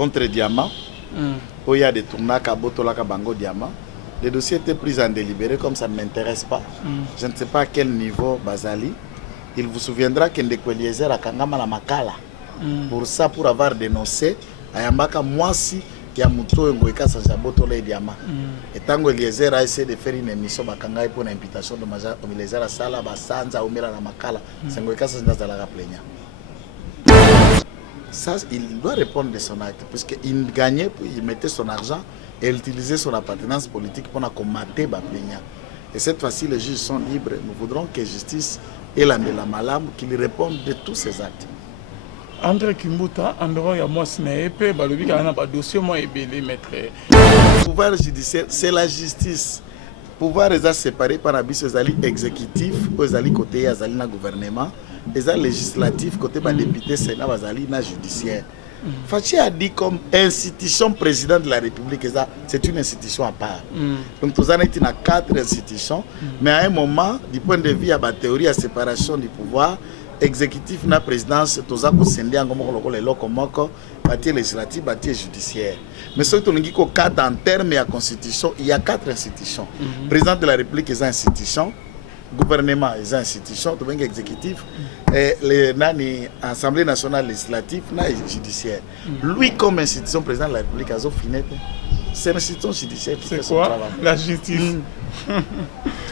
contre Diamant. Où il y a des tournages à Botolaka Bango Diamant. Les dossiers étaient pris en délibéré, comme ça ne m'intéresse pas. Je ne sais pas à quel niveau Bazali. Il vous souviendra qu'Ndeko Eliezer a Kangama la Makala. Pour ça, pour avoir dénoncé, Ayambaka Mwasi, il y a Mouto Ngoïka Sanjabotola et Diamant. Et Tango Eliezer a essayé de faire une émission Bakangaï pour une invitation de Maja Eliezer à Sala, Basanza, Omira la Makala. C'est Ngoïka Sanjazala Plenia. Ça, il doit répondre de son acte, puisqu'il gagnait, il mettait son argent et il utilisait son appartenance politique pour combattre Baplenia. Et cette fois-ci, les juges sont libres. Nous voudrons que justice et la Malam qu'il réponde de tous ses actes. André Kimbuta, André moi Snepe, Balobi, qui a un dossier, moi, et belé, maître. Le pouvoir judiciaire, c'est la justice. Le pouvoir est séparé par un bis exécutif, aux côté azali na gouvernement, et législatif côté par député, sénat, azali na judiciaire. Fachi a dit comme institution président de la République, c'est une institution à part. Donc nous avons été dans 4 institutions, mais à un moment, du point de vue, il y a la théorie de séparation du pouvoir, exécutif na présidence, tous avons scindé en bâti législatif, bâti judiciaire. Mais ce que nous avons cadre en termes de la constitution, il y a 4 institutions. Président de la République est une institution, gouvernement est une institution, exécutif, l'Assemblée nationale législative, judiciaire. Lui, comme institution, président de la République, c'est une institution judiciaire qui fait son travail. La justice.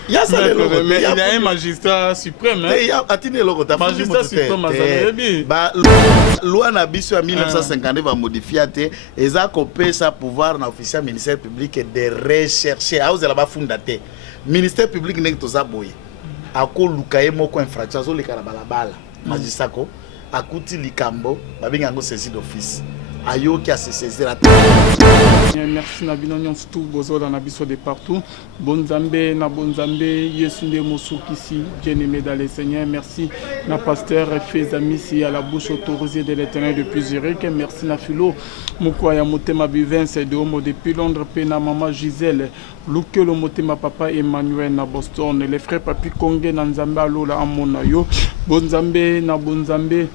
Il y a ça, il y a un magistrat suprême. Il y a un magistrat suprême. La loi Nabiso en 1950 va modifier et ça coupé sa pouvoir dans l'officiel ministère public de rechercher. Le ministère public n'est pas ça. Ako lukaye moko infraction zo leka na balabala magistrat ko akuti likambo babinga ngo saisi d'office ayo qui a se saisir la merci na bino nyonso tout bozola na biso de partout bonzambe na bonzambe yesunde mosukisi bien-aimé dans le Seigneur. Merci na pasteur Fezamisi à la bouche autorisée de l'Éternel depuis Zurich. Merci na Philo Mukwaya Motema Bivens de Homo depuis Londres, Pena Maman Gisèle Lukelo Motema Papa Emmanuel na Boston, les frères Papi Kongé na Nzambe alola amona yo bonzambe na bonzambe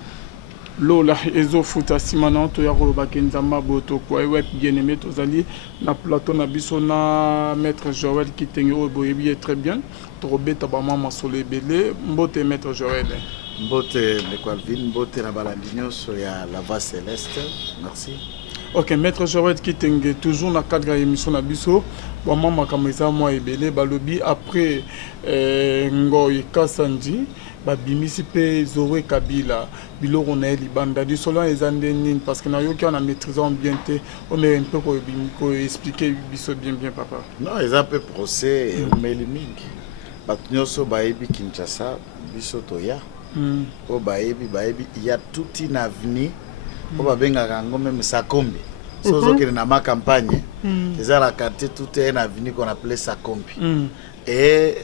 Lola ezo futa simana to ya koloba kenzamba boto kwa web bien-aimé tozali na plateau na biso na maître Joël Kitenge oboyebi très bien to beta ba mama solo belé mbote maître Joël mbote de Calvin mbote na balandinyo so ya la voix céleste. Merci. OK, maître Joël Kitenge toujours na cadre ya émission na biso ba mama kamisa moi ebelé balobi après Ngoy Kassanji babimisi pe Zoé Kabila biloko na libanda du solo ezandeni parce que na yoki on a maîtrisé bien té on est un peu ko expliquer biso bien papa. Non, ils ont peu procès meliming batnyoso baebi Kinshasa biso toya o baebi il y a toute une avenue o babenga kango même Sakombi sozo que na ma campagne ils ont la quartier toute une avenue qu'on appelait Sakombi et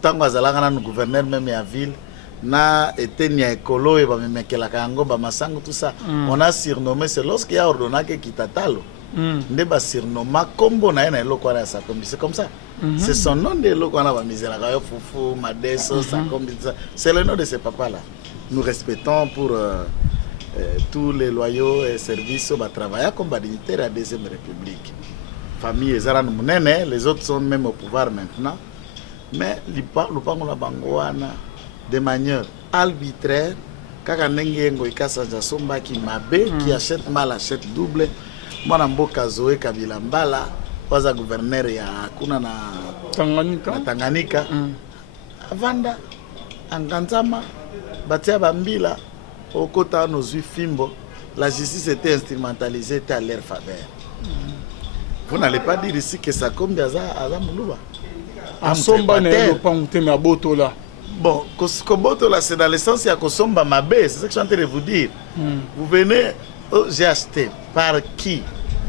tant azalanga na gouverneur même ya ville na etenia ekolo et ba memekela kango ba masango tout ça on a surnommé c'est lorsqu'il y a ordonné que Kitatalo nde ba surnomma kombo na ena eloko na Sakombi, c'est comme ça. C'est son nom de eloko na ba misela ka yo fufu madeso Sakombi, c'est le nom de ce papa là. Nous respectons pour tous les loyaux et services qui travaillent comme dignitaires à la Deuxième République. Famille ezara munene, les autres sont même au pouvoir maintenant. Mais l'upango la bangoana de manière arbitraire, kaka ndenge ngo ikasanja somba ki mabe qui achète mal achète double. Mwana mboka Zoé Kabila Mbala waza gouverneur ya kuna na Tanganyika. Avanda anganzama batia bambila okota nozui fimbo, la justice était instrumentalisée à leur faveur. Vous n'allez pas dire ici que ça comme Aza Moulouba. Asomba ne lopangute ma botola. Bon, Kobotola c'est dans le sens il y a Kosomba Mabe, c'est ce que je suis en train de vous dire. Vous venez, j'ai acheté par qui?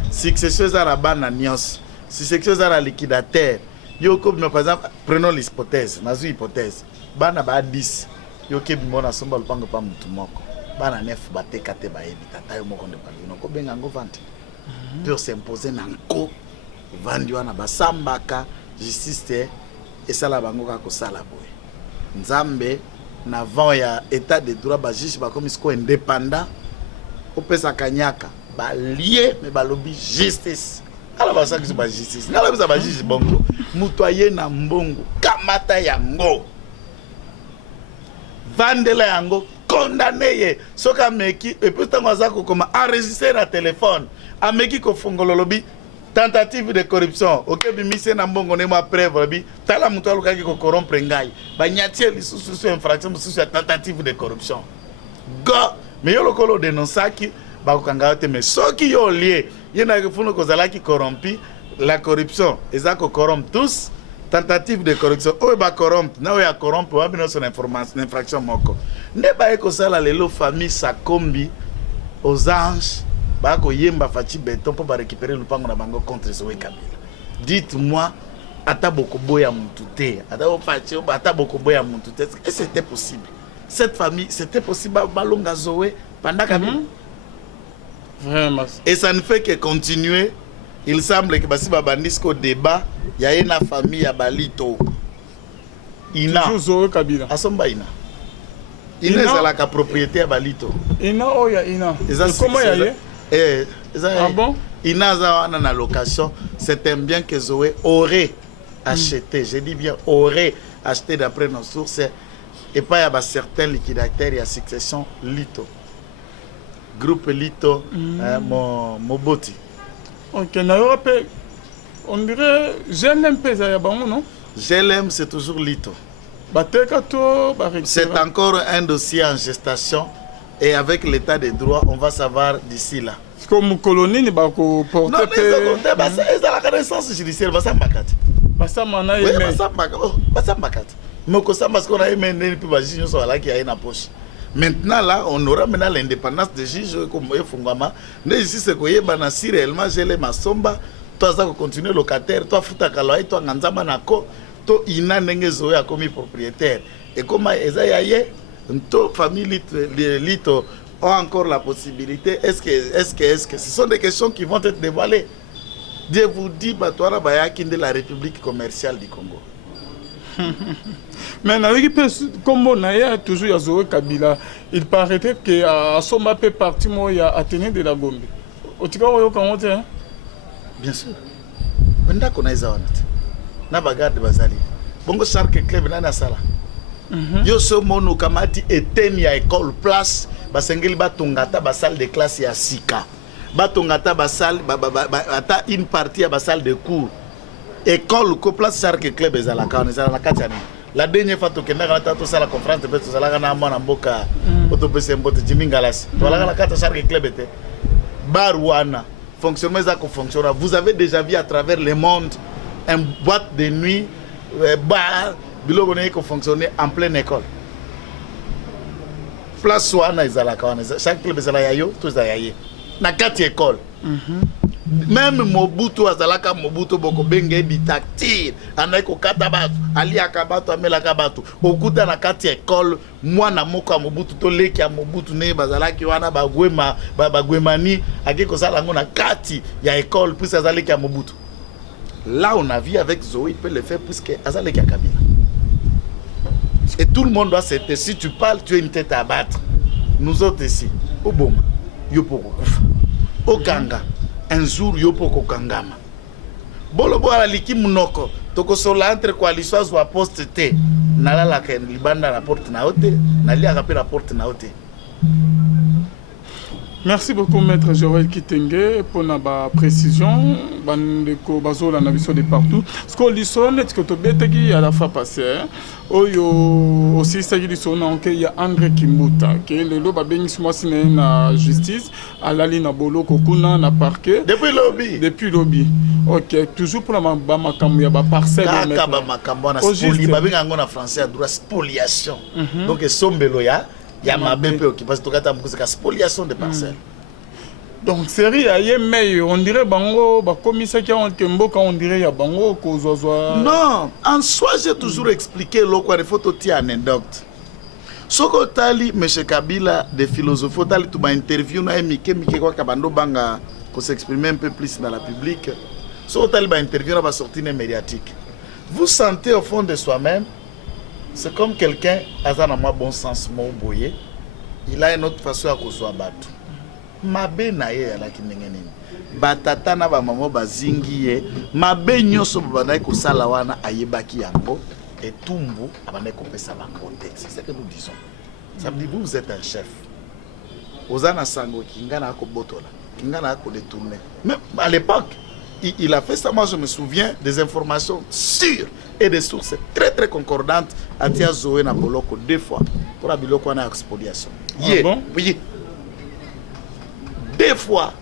Succession à la bananios, succession à la liquidateur. Yo comme par exemple, prenons l'hypothèse, nazu hypothèse. Bana ba 10. Yo ke bimona somba lupango pa mutu moko. Bana 9 bate kate ba ebita tayo moko nde palino ko benga ngo vente. Pour s'imposer nanko vandi wana basambaka justice et ça la bango ka ko sala boy. Nzambe na vent ya état de droit ba juge ba comme isko indépendant. Opesa kanyaka lié mais balobi justice ala ba ça que c'est justice ngala bisa ba justice bongo mutoye na mbongo kamata yango vandela yango condamné ye soka meki et puis tango azako koma enregistrer na téléphone ameki ko fongololobi tentative de corruption ok bimise na mbongo ne ma preuve lobi tala muto alukaki ko corrompre ngai ba nyatie lisusu infraction mususu tentative de corruption go mais yo lokolo dénonçaki ba kokanga te mais soki yo lié yena ke funo ko zalaki corrompi la corruption ezako corrompre tous tentative de corruption o ba corrompre na o ya corrompre wa bino son information infraction moko ne ba eko sala lelo famille Sakombi aux anges ba ko yemba fachi beton pour ba récupérer le pango na bango contre Zoé Kabila. Dites-moi ata bokoboya mutute ata o fachi ata bokoboya mutute est-ce que c'était possible cette famille c'était possible balonga Zoé pendant Kabila vraiment et ça ne fait que continuer. Il semble que basi babandisco débat il y a une famille à Balito Ina Zoé Kabila asomba Ina est la propriété à Balito Ina oya Ina comment y aller ah bon Ina za na location c'est un bien que Zoé aurait acheté je dis bien aurait acheté d'après nos sources et pas il y a certains liquidateurs et à succession Lito groupe Lito Moboti. Ok, on dirait GLM pesa non? GLM c'est toujours Lito. C'est encore un dossier en gestation et avec l'état des droits on va savoir d'ici là. Comme colonie ni ba ko porter c'est la connaissance judiciaire basa makati. Basa mana oui, basa makati. Mais ko ça parce qu'on a aimé ne puis ba juge so la qui a une poche. Maintenant là, on aura maintenant l'indépendance des juges comme Fungama. Mais ici, c'est que si réellement j'ai les masomba, toi ça continue locataire, toi futa kaloi, toi nganzama nako, toi ina nenge zoé a commis propriétaire. Et comment ezayaye, toi famille Lito ont encore la possibilité. Est-ce que ce sont des questions qui vont être dévoilées? Dieu vous dit, Batouara Bayaki de la République commerciale du Congo. Mais comme on a toujours à Zoé Kabila, il paraît que à Soma peut partir moi il y a Athénée de la Gombe. Au tika oyo comment hein? Bien sûr. Wenda kona izawana. Na bagarde bazali. Bongo Shark Club na sala. Yo so mono kamati eteni ya école place basengeli batongata ba salle de classe ya sika. Batongata ba salle ata une partie ya ba salle de cours. École ko place Shark Club ezalaka on ezala na katiani. La dernière fois que nous avons la conférence de presse, nous avons mboka autobus mbote Jimingalas. Nous avons la carte Shark Club était Barouana. Fonctionnement ça fonctionne. Vous avez déjà vu à travers le monde une boîte de nuit bar bilobone qui fonctionnait en pleine école. Place Wana ezalaka Shark Club ezala yo tout ça yaye. Na carte école. Même Mobutu azalaka Mobutu boko benge dictature anaiko kata batu ali akabatu amela kabatu okuta na kati école mwana moko ya Mobutu to leki ya Mobutu ne bazalaki wana bagwemani akiko sala ngo na kati ya école puis azaleki ya Mobutu. Là on a vu avec Zoé il peut le faire puisque azaleki ya Kabila. Et tout le monde doit s'être si tu parles tu as une tête à battre. Nous autres ici au Boma yo poko kufa au Kanga un jour yo poko kangama bolo bo ala liki munoko toko sola entre coalition zo poste te nalala ka libanda na porte na ote nalia ka pe na porte na ote. Merci beaucoup Maître Joël Kitenge pour la précision. Bandeko bazola na biso de partout. Ce qu'on lit sur net que to beteki à la fois passé. Oyo aussi ça dit sur non que il y a André Kimbuta que le lo ba bengi moi sine na justice alali na bolo kokuna na parquet depuis lobby. OK, toujours pour la makambo ya ba parcelle na ba makambo na spoli ba benga ngo na français à droit spoliation. Donc sombelo ya il y a ma BP qui passe tout le temps pour la spoliation de parcelles. Donc série aye mais on dirait bango ba commissaire qui ont kemboka on dirait ya bango ko zozoa. Non, en soi j'ai toujours expliqué lo quoi il faut ti anecdote. Soko tali monsieur Kabila de philosophie tali tu ba interview na mike kwa kabando banga ko s'exprimer un peu plus dans la public. Soko tali ba interview na ba sortie médiatique. Vous sentez au fond de soi-même c'est comme quelqu'un a un bon sens, il a une autre façon à causer battre. mabe na ye alaki ndenge nini batata na bamama bazingi ye mabe nyonso babandaki kosala wana ayebaki yango etumbu abandaki kopesa bango te. C'est ce que nous disons. Ça veut dire vous êtes un chef ozana sango kinga na kobotola kinga na ko détourner. Même à l'époque il a fait ça. Moi je me souviens des informations sûres et des sources très très concordantes à tia Zoé na boloko 2 fois pour la biloko na expoliation. Ah bon? Oui. 2 fois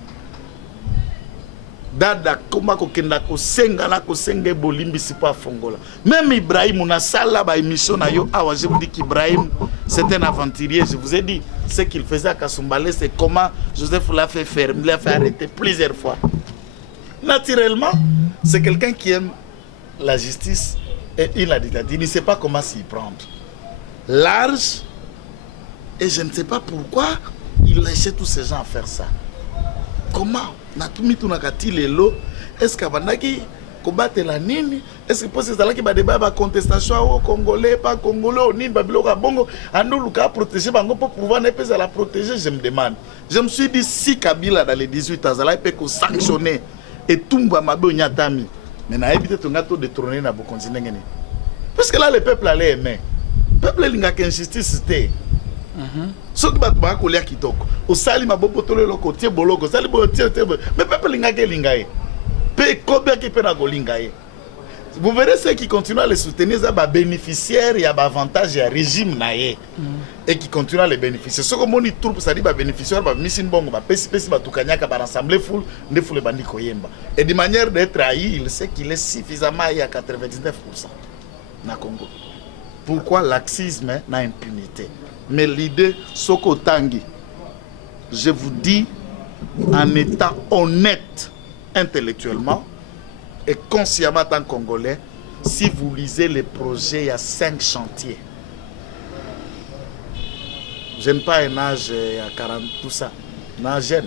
dada koma kokenda kosenga na kosenga bolimbi sipa fongola. Même Ibrahim na sala ba émission na yo awa je vous dis qu'Ibrahim c'est un aventurier. Je vous ai dit ce qu'il faisait à Kasumbalé, c'est comment Joseph l'a fait faire, il l'a fait arrêter plusieurs fois. Naturellement, c'est quelqu'un qui aime la justice et il a dit, il ne sait pas comment s'y prendre. Large, et je ne sais pas pourquoi il laissait tous ces gens à faire ça. Comment? Est-ce qu'il combattre la nini? Est-ce que c'est ça qui va débat la contestation au Congolais, pas Congolais, au Nini, Babiloka Bongo, à nous, le cas protéger, pour pouvoir ne pas la protéger, je me demande. Je me suis dit, si Kabila dans les 18 ans, il peut sanctionner et tout le monde nyatami, mais n'a évité ton gâteau de tourner dans le continent. Parce que là, le peuple allait aimer. Le peuple n'a qu'une justice, c'était. Ce qui va te coller à Kitoko. Au sali ma bobo tole le côté boloko, sali bo tie tie. Mais peuple lingaye lingaye. Pe combien qui peut na golingaye. Vous verrez ceux qui continuent à les soutenir, ça va bénéficiaires, il y a avantage, il y a régime naé et qui continuent à les bénéficier. Ce que mon troupe ça dit va bénéficiaire, va mission bongo, va pesi va tukanyaka, va rassembler foule, ne foule bandi koyemba. Et de manière d'être haï, il sait qu'il est suffisamment haï à 99% na Congo. Pourquoi laxisme na impunité? Mais l'idée Soko Tangi, je vous dis en étant honnête intellectuellement et consciemment en tant que Congolais, si vous lisez les projets, il y a 5 chantiers. Je n'ai pas un âge à 40, tout ça. Non, jeune.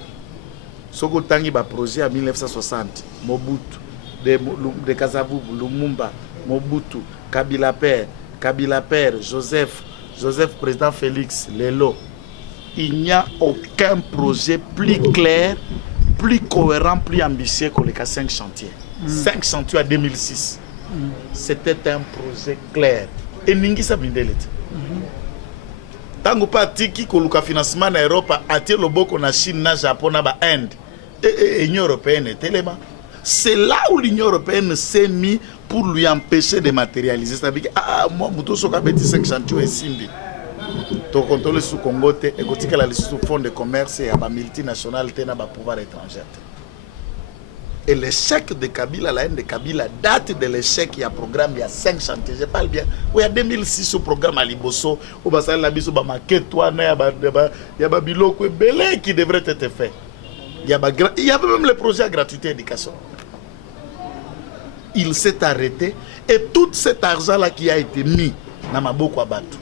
Soko Tangi, un projet en 1960. Mobutu, de Kasavubu, Lumumba, Mobutu, Kabila Père, Joseph président Félix, Lelo. Il n'y a aucun projet plus clair, plus cohérent, plus ambitieux que les 5 chantiers. 5 chantiers à 2006. C'était un projet clair. Et Ningi Sabindelet. Tant que pas tiki koluka financement en Europe, attire le boko na Chine, na Japon, na Inde et l'Union européenne tellement. C'est là où l'Union européenne s'est mise pour lui empêcher de matérialiser. C'est-à-dire que moi, je suis 5 chantiers et Simbi. Tu contrôles sous Congo et que la liste sous fonds de commerce et à multinationales et à pouvoir étranger. Et l'échec de Kabila, la haine de Kabila date de l'échec. Il y a un programme, il y a 5 chantiers. Je parle bien. Il y a 2006 au programme à Liboso, où il y a Biloko et Belé qui devrait être fait. Il y avait même le projet à gratuité d'éducation. Il s'est arrêté et tout cet argent-là qui a été mis dans Maboko Abatu,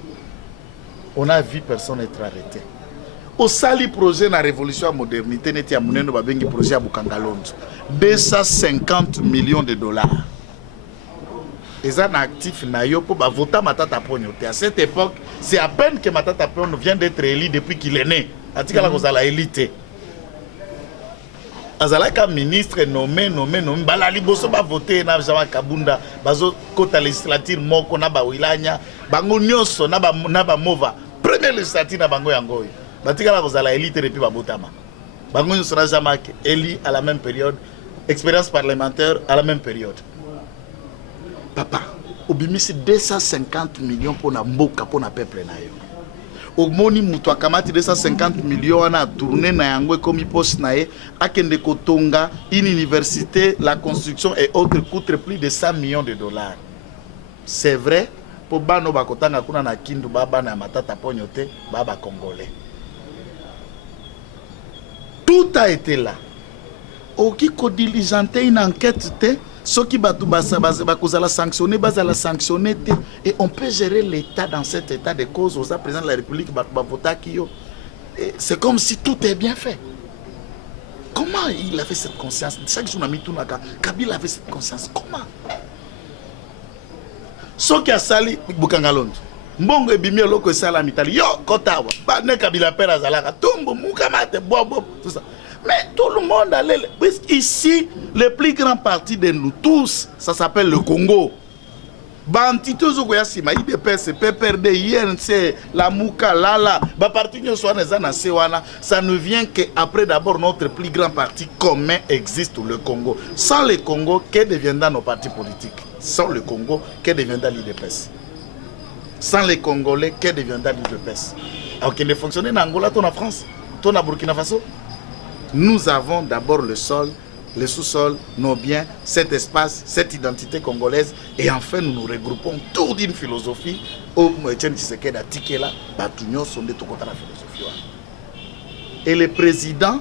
on a vu personne être arrêté. Au sali projet na révolution à modernité, n'était à Mouneno Babengi projet à Bukangalondo. 250 millions de dollars. Et ça, actif nayo pour voter Matata Pogno. À cette époque, c'est à peine que Matata Pogno vient d'être élu depuis qu'il est né. Atikala Kozala élité. Azalaka ministre nommé balali boso ba voter na Jama Kabunda bazo kota législature moko na ba wilanya bango nyonso na ba mova première législature na bango yangoy batikala kozala élite depuis ba botama bango nyonso na Jama éli à la même période, expérience parlementaire à la même période. Papa obimisi 250 millions pour na mboka pour na peuple na yo. Omoni mutu akamati 250 millions ana tourné na yango comme poste nae akende kotonga une université, la construction et autres coûtent plus de 100 millions de dollars. C'est vrai pour bano bakotanga kuna na kindu baba na Matata Pogno te baba congolais. Tout a été là. Oki ko diligenter une enquête te ceux qui va sanctionner, et on peut gérer l'État dans cet état de cause. Aux président de la République, c'est comme si tout est bien fait. Comment il avait cette conscience? Chaque jour, Kabila avait cette conscience. Comment? Ce qui a sali Bukangalondo, mbongo ebimi eloko esala mitali yo kotawa ba ne Kabila père azalaka tumbu mukamate bobo tout ça. Mais tout le monde allait ici le plus grand parti de nous tous ça s'appelle le Congo. Bantito zokoya sima IDPS PPRD INC la Muka Lala ba parti nyonso wana eza na se wana ça ne vient que après d'abord notre plus grand parti commun existe le Congo. Sans le Congo que deviendra nos partis politiques? Sans le Congo que deviendra l'IDPS? Sans les Congolais que deviendra l'IDPS? Alors qu'il ne fonctionne en Angola, ton en France, ton en Burkina Faso. Nous avons d'abord le sol, le sous-sol, nos biens, cet espace, cette identité congolaise. Et enfin, nous nous regroupons autour d'une philosophie. Et le président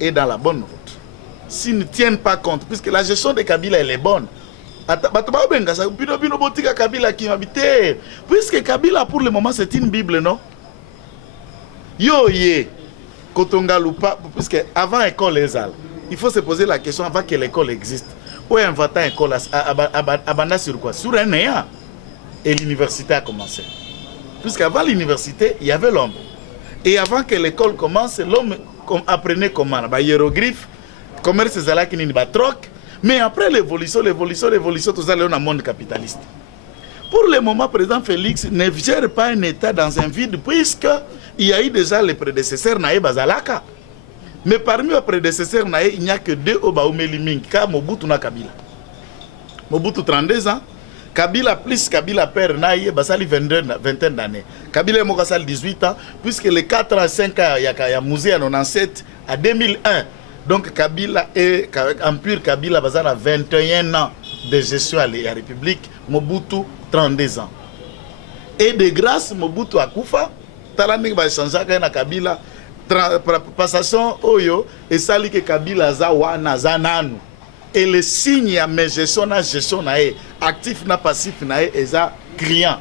est dans la bonne route. S'ils ne tiennent pas compte, puisque la gestion de Kabila elle est bonne. Puisque Kabila pour le moment c'est une Bible, non? Yo ye, Kotonga Lupa, puisque avant l'école Ezal. Il faut se poser la question avant que l'école existe. Où est inventé l'école à sur quoi? Sur un néant. Et l'université a commencé. Puisqu'avant l'université, il y avait l'homme. Et avant que l'école commence, l'homme apprenait comment? Hiéroglyphe, commerce zalaki ni troc. Mais après l'évolution, tout ça, on a un monde capitaliste. Pour le moment, président Félix ne gère pas un État dans un vide, puisqu'il y a eu déjà les prédécesseurs Naé Bazalaka. Mais parmi les prédécesseurs, il n'y a que deux Obaoumeli Ming, car Mobutu na Kabila. Mobutu 32 ans, Kabila plus Kabila père Naïe, Basali 20 d'années. Kabila Mokasal 18 ans, puisque les 4 à 5 ans, il y a Mouzé en 97 à 2001. Donc Kabila et Empire Kabila Basal a 21 ans de gestion à la République, Mobutu 32 ans. Et de grâce, Mobutu a Koufa, Talanik va changer à Kabila. Passation oyo et sali que Kabila za wana zananu et le signe à mes gestion na actif na passif na eza criant.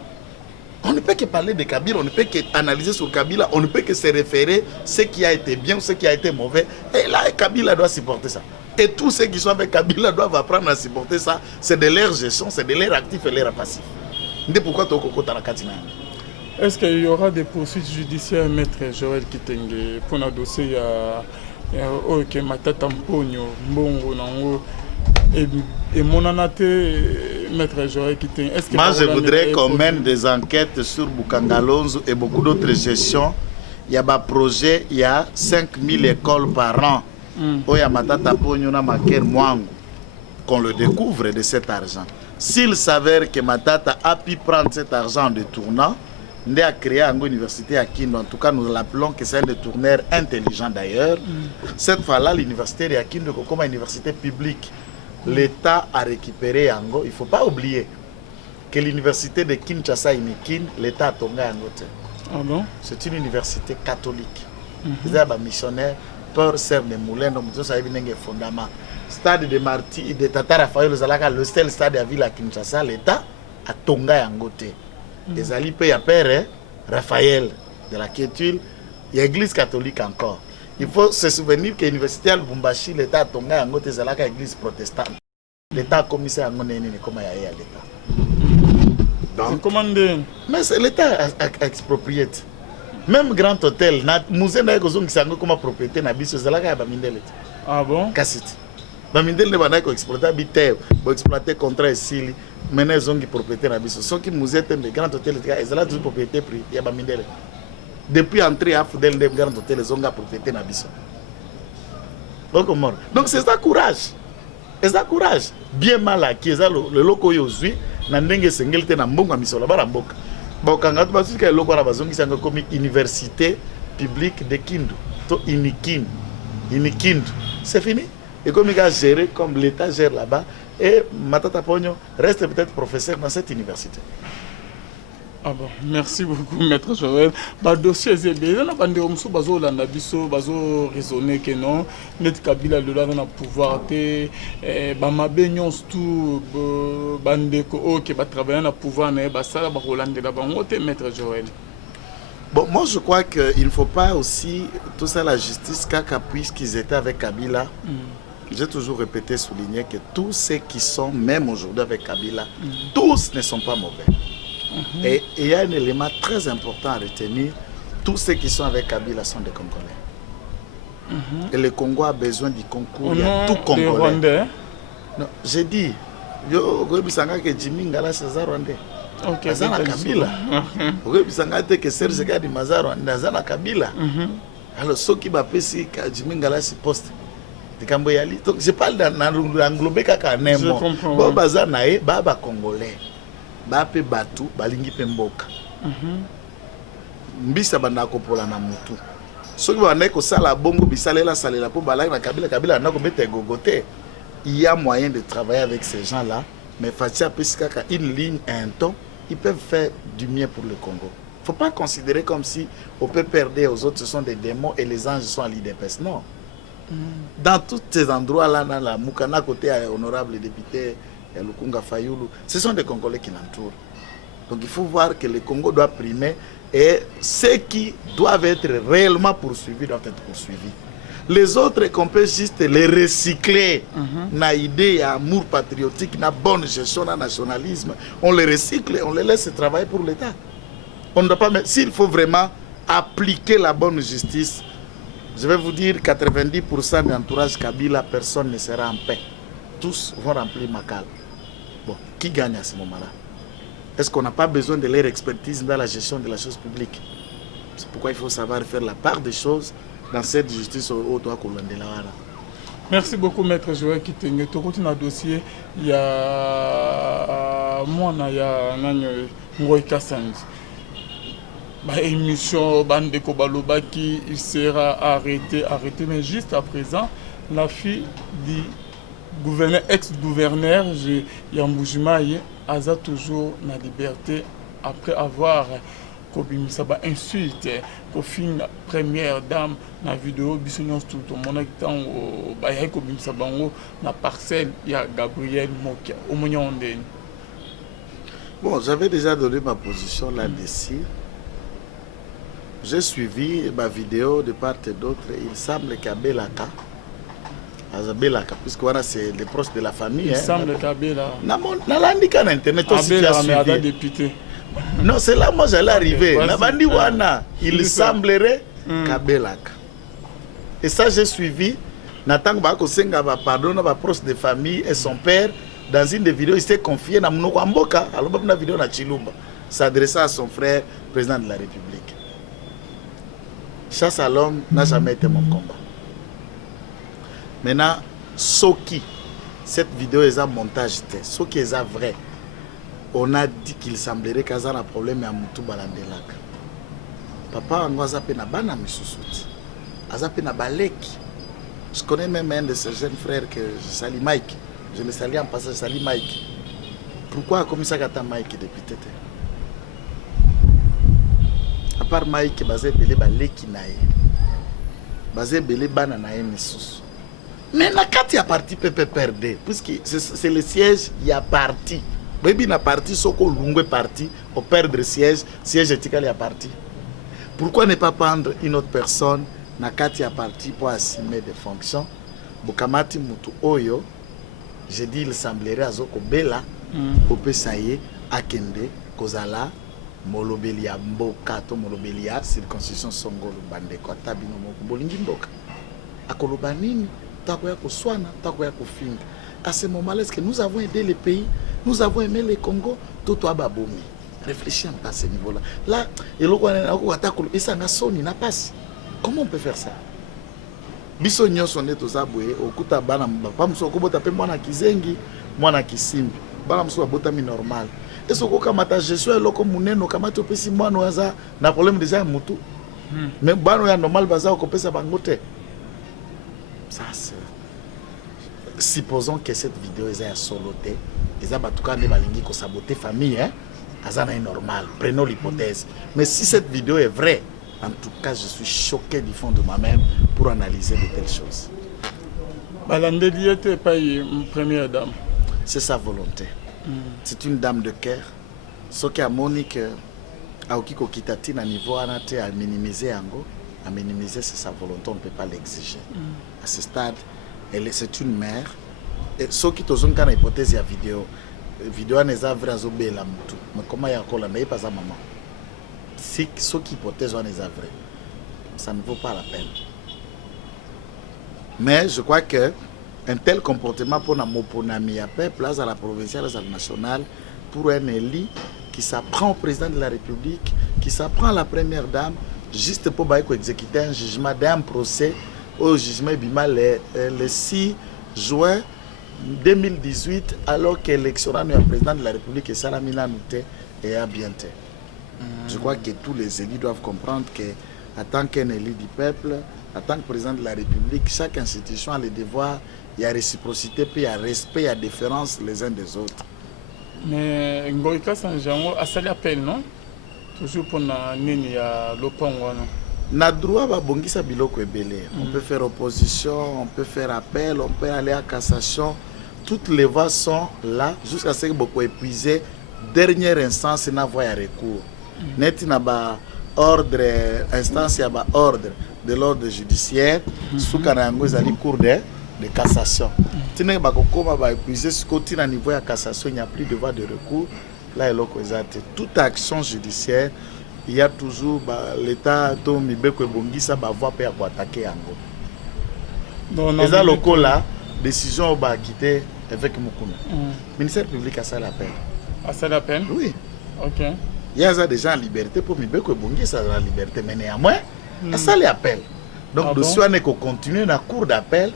On ne peut que parler de Kabila, on ne peut que analyser sur Kabila, on ne peut que se référer ce qui a été bien ou ce qui a été mauvais. Et là Kabila doit supporter ça. Et tous ceux qui sont avec Kabila doivent apprendre à supporter ça. C'est de leur gestion, c'est de leur actif et leur passif. C'est pourquoi tu as la katina. Est-ce qu'il y aura des poursuites judiciaires, maître Joël Kitenge, pour le dossier que Matata Mponyo, Mbongo, Nango, et mon anate, maître Joël Kitenge? Moi, je voudrais qu'on mène des enquêtes sur Bukangalonzo et beaucoup d'autres gestions. Il y a un projet, il y a 5000 écoles par an. Il y a Matata Mponyo, Namaker Mwangu, qu'on le découvre de cet argent. S'il s'avère que Matata a pu prendre cet argent en détournant, on a créé une université à Kindu. En tout cas, nous l'appelons que c'est un détourneur intelligent d'ailleurs. Cette fois-là, l'université de Kindu, comme une université publique, l'État a récupéré Yango. Il ne faut pas oublier que l'université de Kinshasa et Nikin, l'État a tombé Yango. Ah bon? C'est une université catholique. Ils ont des missionnaires, peur, serre de moulins, donc ça a été un fondament. Stade de Marty, de Tata Raphaël, le seul stade de la ville à Kinshasa, l'État a tombé Yango. Les alliés payent à père Raphaël de la Kétule, il y a l'église catholique encore. Il faut se souvenir que l'université à Lubumbashi, l'État a tombé en côté de l'église protestante. L'État a commissaire à l'État. Donc, mais c'est l'État a exproprié. Même Grand Hôtel, musée n'a pas comme propriété, ah bon? Kassit. Bamindele ne va pas exploiter habiter, pour exploiter contrat ici. Maintenant ils ont une propriété na biso. Ceux qui musée de Grand Hôtel, ils ont la propriété prix. Il y a Bamindele. Depuis entrée à Fidel de Grand Hôtel, ils ont la propriété na biso. Donc c'est ça courage. C'est ça courage. Bien mal acquis, le loco yozui, na ndenge sengelte na mbonga misola bara mboka. Ba kanga tu basu ka loco na bazongi sanga comme université publique de Kindu. To Inikindu. C'est fini. Et comme il a géré, comme l'État gère là-bas, et Matata Pogno reste peut-être professeur dans cette université. Ah bon, merci beaucoup, maître Joël. Le dossier est bien. On a raisonné que non, maître Kabila a le pouvoir de travailler dans le pouvoir de maître Joël. Bon, moi je crois qu'il ne faut pas aussi tout ça la justice, puisqu'ils étaient avec Kabila. J'ai toujours répété, souligné que tous ceux qui sont même aujourd'hui avec Kabila, tous ne sont pas mauvais. Et il y a un élément très important à retenir. Tous ceux qui sont avec Kabila sont des Congolais. Et le Congo a besoin du concours. Il y a tout Congolais. Non, j'ai dit, yo, que Jimmy Ngala César Rwandais. Ok, Azana Kabila. Vous que Serge Gadi Mazar Rwandais. Azana Kabila. Alors, ceux qui m'appellent Jimmy Ngala si poste. Donc, je parle d'englober kaka nemo. Bon, bazana e, baba Congolais. Bape batu, balingi pemboka. Mbisa bandako pola na mutu. Soki banda ko sala bongo bisalela salela po balaki na Kabila na ko mettre gogote. Il y a moyen de travailler avec ces gens-là, mais Fatia Piskaka une ligne et un ton, ils peuvent faire du mieux pour le Congo. Il ne faut pas considérer comme si on peut perdre aux autres, ce sont des démons et les anges sont à l'IDPS. Non. Dans tous ces endroits-là, dans la Moukana, côté honorable député, Lukunga Fayoulou, ce sont des Congolais qui l'entourent. Donc il faut voir que le Congo doit primer et ceux qui doivent être réellement poursuivis doivent être poursuivis. Les autres qu'on peut juste les recycler, na idée, amour patriotique, na bonne gestion, na nationalisme, on les recycle, on les laisse travailler pour l'État. On ne doit pas, s'il faut vraiment appliquer la bonne justice, je vais vous dire 90% de l'entourage Kabila, personne ne sera en paix. Tous vont remplir Makal. Bon, qui gagne à ce moment-là? Est-ce qu'on n'a pas besoin de leur expertise dans la gestion de la chose publique? C'est pourquoi il faut savoir faire la part des choses dans cette justice au droit congolais. Merci beaucoup, Maître Joël Kitenge. Tu as un dossier, il y a moi, il y a Ngoy Kassanji. Émission Bandeko Balobaki, il sera arrêté, mais juste à présent, la fille du gouverneur, ex-gouverneur Yamboujimaye, a toujours la liberté après avoir Kobimisaba insulte Kofin première dame na vidéo bisognon tout le monde qui est baya Kobimisaba na parcelle il y a Gabriel Mokia au moyen de. Bon, j'avais déjà donné ma position là-dessus. J'ai suivi ma vidéo de part et d'autre. Il semble qu'à Belaka, puisque voilà, c'est les proches de la famille. Il semble qu'à Belaka. Dans internet aussi qui a suivi. Député. Non, c'est là moi j'allais arriver. Il semblerait qu'à Belaka. Et ça j'ai suivi. Nathan Bako Senga va pardonner ma proche de famille et son père. Dans une des vidéos, il s'est confié à Mnoko Mboka. Alors, dans la vidéo, s'adressant à son frère, président de la République. Chasse à l'homme n'a jamais été mon combat. Maintenant, Soki, cette vidéo est un montage, Soki est vrai. On a dit qu'il semblerait qu'il y a un problème à Moutou Balandelak. Papa, on a zappé na bana misusuti. A zappé na baleki. Je connais même un de ses jeunes frères que je salue, Mike. Je le salue en passant, je salue Mike. Pourquoi comme ça qu'attend Mike depuis Tété? À part Mike, basé belé baleki nae. Basé belé bana nae misusu. Mais na kati ya parti pepe perdre, puisque c'est le siège, il y a parti. Baby na parti, soko lungwe parti, au perdre siège éthical y a parti. Pourquoi ne pas prendre une autre personne na kati ya parti pour assumer des fonctions? Bukamati mutu oyo, j'ai dit il semblerait à Zoko Bela, Opesaye, Akende, Kozala, Molobelia, Mbokato, Molobelia, circoncision Songolo, Bandeko, Tabino, Bolingi Mboka. Akolobanini, Takoya Koswana, Takoya Kofinga. À ce moment-là, est-ce que nous avons aidé les pays, nous avons aimé le Congo, Toto Ababoumi. Réfléchis un peu à ce niveau-là. Là, comment on peut faire ça? Biso nyonso neto zabwe okuta bana mbapa musoko bota pe mwana kizengi mwana kisimbi bana musoko bota mi normal esoko kamata gestion eloko muneno kamata opesi mwana waza na problème déjà mutu mais bana ya normal baza okopesa bangote. Ça c'est supposons que cette vidéo est soloté eza batuka ne balingi ko saboter famille hein azana est normal, prenons l'hypothèse, mais si cette vidéo est vraie, en tout cas, je suis choqué du fond de moi-même pour analyser de telles choses. Balandeli était pas une première dame. C'est sa volonté. C'est une dame de cœur. Ce qui a monique à Okiko Kitati à niveau à minimiser Ango, à minimiser c'est sa volonté, on ne peut pas l'exiger. À ce stade, c'est une mère. Et ce qui est une hypothèse de la vidéo, vidéo wana eza vrai azobela mutu mais comment ya kola naye pas sa maman si ce qui hypothèse wana eza vrai ça ne vaut pas la peine mais je crois que un tel comportement pour la moponami à peuple à la provinciale à la nationale pour un élu qui s'apprend au président de la République qui s'apprend à la première dame juste pour exécuter un jugement d'un procès au jugement Bima le 6 juin 2018 alors que l'élection du président de la République est Salamina Nouté et à bientôt. Je crois que tous les élus doivent comprendre que en tant qu'un élu du peuple, en tant que président de la République, chaque institution a le devoir, il y a réciprocité, puis il y a respect, il y a différence les uns des autres. Mais Ngoïka Sanjango a sali appel, non? Toujours pour na nini ya lopangwana. Na droit ba bongisa biloko ebele. On peut faire opposition, on peut faire appel, on peut aller à cassation. Toutes les voies sont là jusqu'à ce que beaucoup épuisé. Dernière instance na voie à recours. Net na ba ordre instance ya ba ordre de l'ordre judiciaire sous kanango ezali cour de cassation. Tine ba kokoma ba épuisé ce côté na niveau ya cassation, il n'y a plus de voie de recours. Là eloko ezate. Toute action judiciaire il y a toujours l'État to mibeko ebongisa ba voie pe pour attaquer yango. Et ça loko là décision ba quitter avec Mukuna. Ministère public a ça la peine. A ça la peine? Oui. OK. Il y a des gens en liberté pour mibeko ebongisa la liberté mais néanmoins ça les appelle. Donc dossier on est qu'on continue na cour d'appel.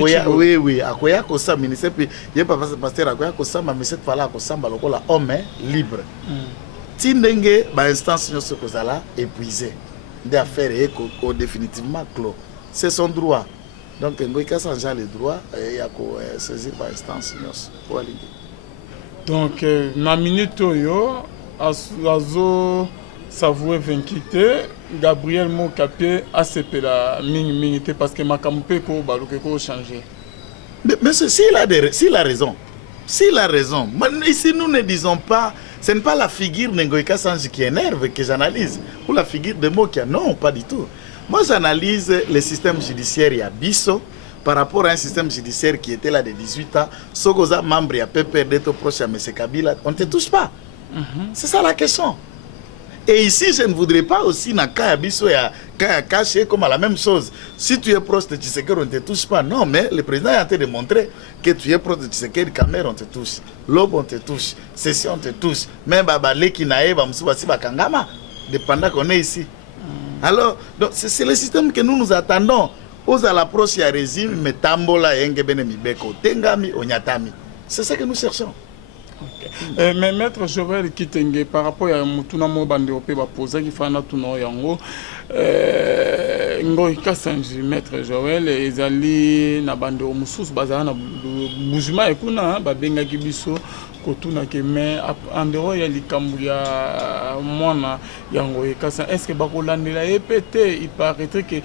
Oui oui, akoya ko ça ministère puis il y a pas pasteur akoya ko ça mais cette fois là ko ça loko la homme libre. Tindenge ba instance nyonso kozala épuisé des affaires et définitivement clos c'est son droit donc ngoika sanja le droit ya ko saisir ba instance nyonso pour aller donc na minute oyo azo s'avouer vaincu te Gabriel Mokapé a sepela mingi te parce que makampe ko baluke ko changer mais s'il a raison s'il a raison ici nous ne disons pas. Ce n'est pas la figure Ngoïka Sanji qui énerve que j'analyse, ou la figure de Mokia, non, pas du tout. Moi, j'analyse le système judiciaire à Bisso par rapport à un système judiciaire qui était là de 18 ans. Sogoza, membre, à PPRD, proche à M. Kabila, on ne te touche pas. C'est ça la question. Et ici, je ne voudrais pas aussi, dans Kaya Bisso et Kaya Kaché, comme à la même chose. Si tu es proche de Tshisekedi, on ne te touche pas. Non, mais le président est en train de montrer que tu es proche de Tshisekedi, Cameroun, on te touche. Lob, on te touche. Session, on te touche. Même Babale, Kinae, Bamsouba, Kangama, dépendant qu'on est ici. Alors, c'est le système que nous attendons. Aux à l'approche, il y a régime, mais Tambola, Yengebene, Mibeko, Tengami, Onyatami. C'est ce que nous cherchons. Okay. Mais maître Joël Kitenge par rapport à Mutuna Mobande Ope Baposa qui fait un tournoi yango Ngoïka Sanji maître Joël ezali na bande omususu bazana na mouvement ekuna babenga kibiso kotuna ke mais en dehors ya likambu ya mwana yango ekasa est-ce que bakolandela epete il paraîtrait que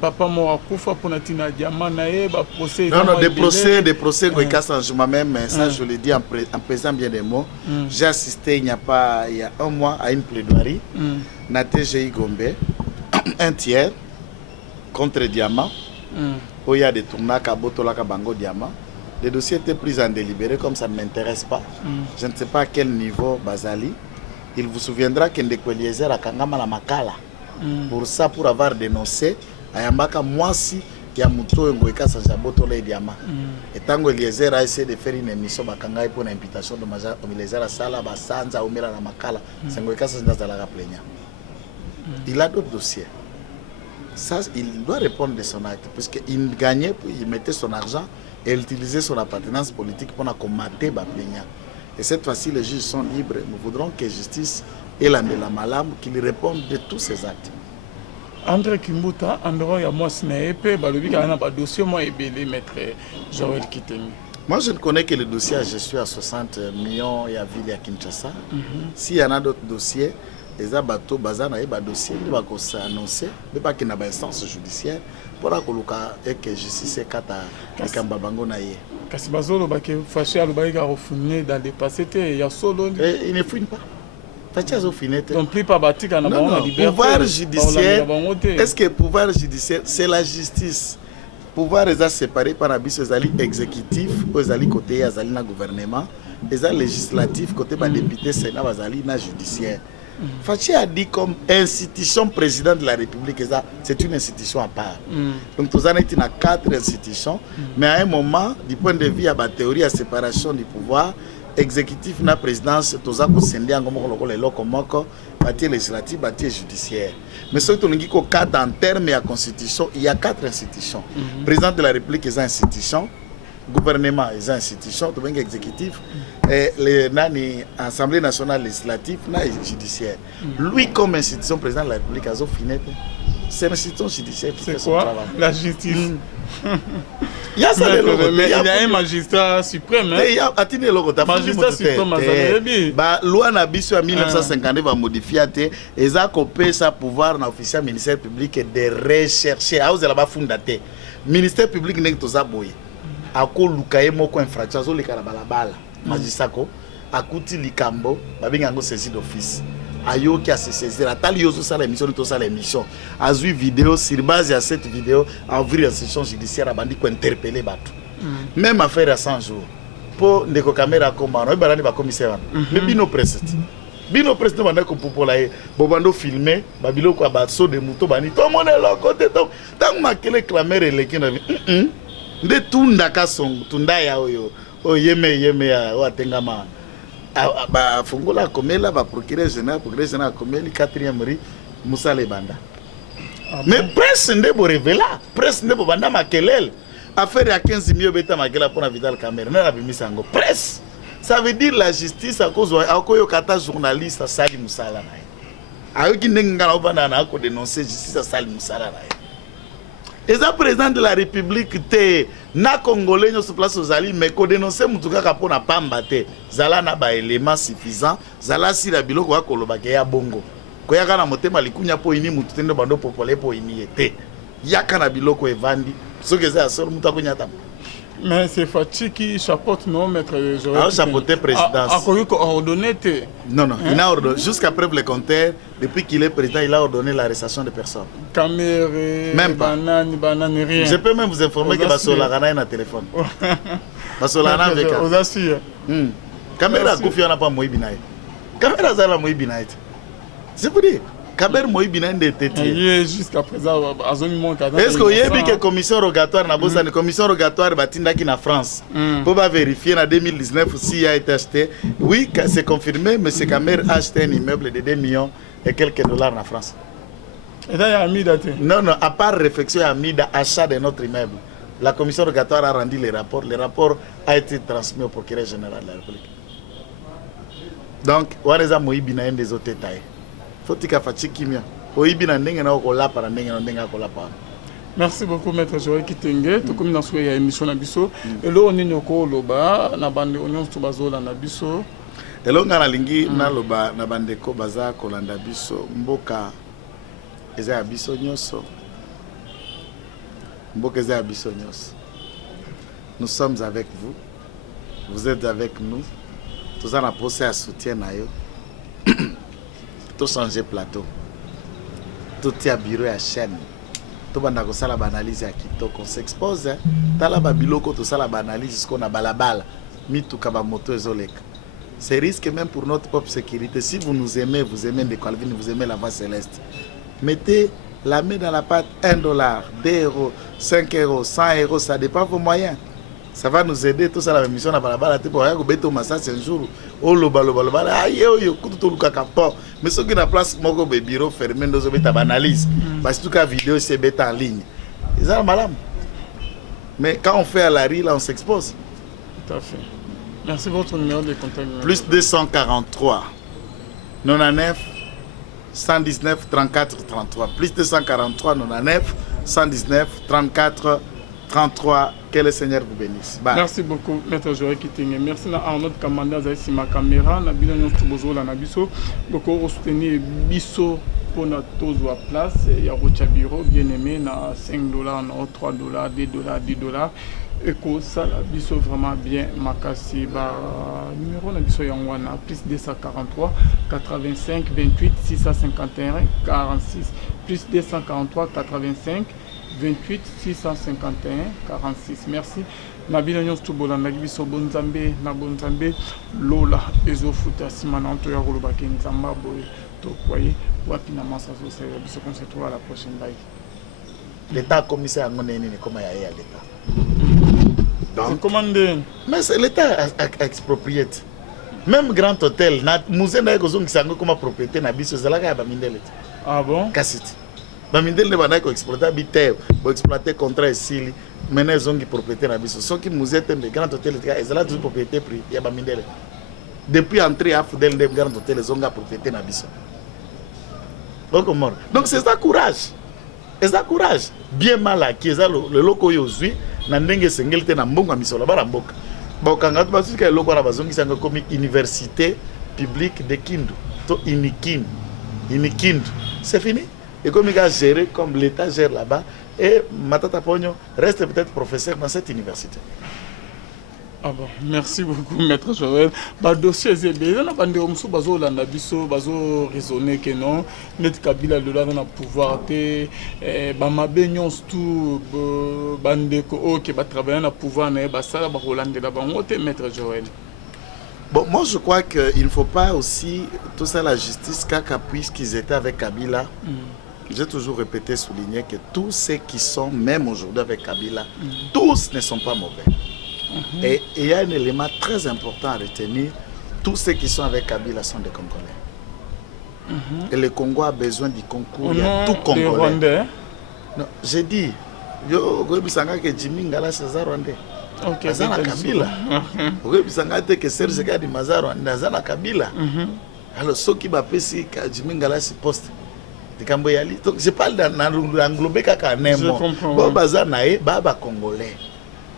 papa mo akufa pona tina diamana e ba procès non des procès Ngoïka Sanji moi-même ça je le dis en pesant bien des mots j'ai assisté il y a un mois à une plaidoirie na TGI Gombe un tiers contre Diamant où il y a des tournages à Botolaka Bango Diamant. Les dossiers étaient pris en délibéré comme ça ne m'intéresse pas. Je ne sais pas à quel niveau Bazali. Il vous souviendra qu'Ndeko Eliezer a Kangama la Makala. Pour ça, pour avoir dénoncé, Ayambaka Mwasi qui a Mouto Ngoïka Sanjabotola et Diamant. Et Tango Eliezer a essayé de faire une émission Bakanga pour une imputation de Maja Eliezer à Sala, Basanza, Omira la Makala. C'est Ngoïka Sanjazala Plaignant. Il a d'autres dossiers. Ça, il doit répondre de son acte. Parce qu'il gagnait, il mettait son argent et il utilisait son appartenance politique pour combattre les plaignants. Et cette fois-ci, les juges sont libres. Nous voudrons que la justice et la Malam qu'il réponde de tous ces actes. André Kimbuta, André Yamosneepe, Balobi, a un dossier, moi, et maître Joël Kitenge. Moi, je ne connais que le dossier à gestion à 60 millions et à Ville à Kinshasa. S'il y en a d'autres dossiers, les abato bazana et dossier ils vont s'annoncer mais pas qu'il n'a pas instance judiciaire pour la coloca et que justice est kata kamba bango na ye kasi bazolo ba ke fâché alubaïga refourné dans le passé il y a solo il ne fouine pas Fatia zo finete donc plus pas batika na bango liberté pouvoir judiciaire est-ce que pouvoir judiciaire c'est la justice pouvoir les a séparés par abisso ezali exécutif aux ali côté azali na gouvernement les législatifs, côté député, Sénat, Bazali, na judiciaire. Fachi a dit comme institution président de la République, c'est une institution à part. Donc, nous avons été dans 4 institutions, mais à un moment, du point de vue de la théorie de séparation du pouvoir, exécutif, la présidence, nous avons scindé en bâti législatif, bâti judiciaire. Mais ce que nous avons 4 en termes de la Constitution, il y a 4 institutions. Président de la République est une institution. Gouvernement est une institution, tout exécutif, l'Assemblée nationale législative, et judiciaire. Lui, comme institution, président de la République, c'est une institution judiciaire. C'est quoi la justice? Il y a ça, il y a un magistrat suprême. Il y a un magistrat suprême. La loi Nabiso en 1950 va modifier et ça coupe sa pouvoir dans l'officiel ministère public de rechercher. À vous là-bas fondé. Ministère public n'est pas ça boy. Ako lukaye moko infraction zo leka na balabala magistrat ko akuti likambo babinga ngo saisir d'office ayo qui a se saisir atali yozo sala émission to sala émission azui vidéo sur base à cette vidéo a ouvrir la session judiciaire a bandi ko interpeller bato même affaire à 100 jours pour ndeko caméra komba no barani ba commissaire mais bino presse no banda ko popola e bobando filmer babilo ko ba so de moto bani to mona lo côté to tant makele clamer eleki na nde tunda kasongo tunda ya oyo yeme ya watengama ba fungola komela ba procureur général komeli 4e ri musale banda mais presse nde bo revela presse nde bo banda makelele affaire ya 15 millions beta makela pour Vital Kamerhe na bimisa ngo presse ça veut dire la justice à cause akoyo kata journaliste sali musala na ayo kinenga na obana na ko dénoncer justice à sali musala na et ça, président de la République, na Congolais sur place aux alliés, mais qu'on dénonce Moutuka Kapona Pambate, Zala n'a pas élément suffisant, Zala si la bilo quoi Kolobakea Bongo. Koyaka na motema likunya po ini mututendo bando popole po ini ete. Yaka na biloko evandi, ce que c'est à seul Moutako Nyata. Mais c'est Fachi qui chapeaute, non, maître Joël? Ah, chapeauté présidence. A ordonné. Non, il a ordonné. Jusqu'à preuve le compteur, depuis qu'il est président, il a ordonné l'arrestation de personnes. Caméra, même pas. Banane, rien. Je peux même vous informer que Basolarana est un téléphone. Basolarana avec un. Vous assure. Caméra, Koufi, on n'a pas Moïbinaï. Caméra, Zala Moïbinaï. C'est pour dire. Kaber Moïbinaï de Tétier. Jusqu'à présent, est-ce qu'il y a une commission rogatoire une commission rogatoire qui en France pour vérifier en 2019 s'il a été acheté? Oui, c'est confirmé, M. Kamer a acheté un immeuble de 2 millions et quelques dollars en France. Et là, il y a Amida. Non, à part réflexion, Amida, achat de notre immeuble. La commission rogatoire a rendu les rapports. Le rapport a été transmis au procureur général de la République. Donc, on a Moïbinaï des autres détails. Merci beaucoup, maître Joël Kitenge. Tout comme dans ce émission Nabiso. Et là, on est au Loba, na bande oignon Tubazo la Nabiso. Et là, on a lingi na Loba, na bande ko baza kolanda biso mboka eza abiso nyoso. Mboka eza abiso nyoso. Nous sommes avec vous. Vous êtes avec nous. Tous en a procès à soutien na yo. Tout changer plateau, tout y a bureau à chaîne, tout banda ko sala analyse à kitoko, on s'expose, tala ba biloko to sala analyse ce qu'on a balabala, mitu kaba moto ezolek. C'est risque même pour notre propre sécurité. Si vous nous aimez, vous aimez de Calvin, vous aimez la voix céleste. Mettez la main dans la pâte, $1, 2 euros, 5 euros, 100 euros, ça dépend de vos moyens. Ça va nous aider, tout ça la mission na balabala te pour aller beto massage un jour o loba aïe yo kutu luka kapo mais ce qui na place moko be bureau fermé nous beta analyse parce que tout cas vidéo c'est beta en ligne. Ils ont malade. Mais quand on fait à la rue là on s'expose. Tout à fait. Merci pour votre numéro de contact. Plus 243 99 119 34 33 plus 243 99 119 34 33. Que le Seigneur vous bénisse. Bye. Merci beaucoup, maître Joël Kitenge. Merci à notre commandant Zaïsi ma caméra. Na bino nyonso bozola na biso. Beaucoup soutenir biso pour notre à place. Il y a Rocha Bureau bien aimé na $5, na $3, $2, $10. Et que ça la biso vraiment bien makasi ba numéro na biso yangwana plus 243 85 28 651 46 plus 243 85 28 651 46. Merci. Nabino nyonso tobolanda biso bonzambe na bonzambe lola ezofuta nsima na nto ya kolobaki nzamba boye tokwaye wapi na masa zosalela biso qu'on se trouve à la prochaine live. L'État a commis ça à comment il y a l'État. Donc, mais l'État a exproprié. Même grand hôtel, musée n'a pas comme propriété na biso zalaka ya bamindele. Ah bon? Kasiti. Bamindele ne bana ko exploiter habiter, bo exploiter contrat esili, mena zongi propriété na biso. Soki musée tembe grand hôtel ezala toujours propriété pri ya bamindele. Depuis entrée à Fudel de grand hôtel zonga propriété na biso. Donc c'est ça courage. Et ça courage. Bien mal acquis, le loco yozui, n'andenge sengelte na mbongo misola baramboka. Bokanga tu basu ka loko na bazongi sanga comme université publique de Kindu. To Inikindu. C'est fini. Et comme il a géré comme l'État gère là-bas, et Matata Pogno reste peut-être professeur dans cette université. Ah bon, merci beaucoup, Maître Joël. Le dossier est bien. On a bandé au bazo landa biso, bazo raisonner que non. Net Kabila le là na pouvoir te, bamabe nyons tout bandé ko ok ba travailler na pouvoir na ba sala ba Hollande là ba ngote Maître Joël. Bon, moi je crois qu'il ne faut pas aussi tout ça la justice kaka puisqu'ils étaient avec Kabila. J'ai toujours répété, souligné que tous ceux qui sont même aujourd'hui avec Kabila, tous ne sont pas mauvais. Et il y a un élément très important à retenir, tous ceux qui sont avec Kabila sont des Congolais. Et le Congo a besoin du concours, il y a tout Congolais. Non, j'ai dit, yo bisanga que Jimmy Ngala César Rwandais. OK, Azana Kabila. Yo bisanga te que Serge Kadi Mazaro Azana Kabila. Alors ceux qui m'appellent Jimmy Ngala si poste. Donc je parle d'englober kaka nemo. Bon bazana e baba Congolais.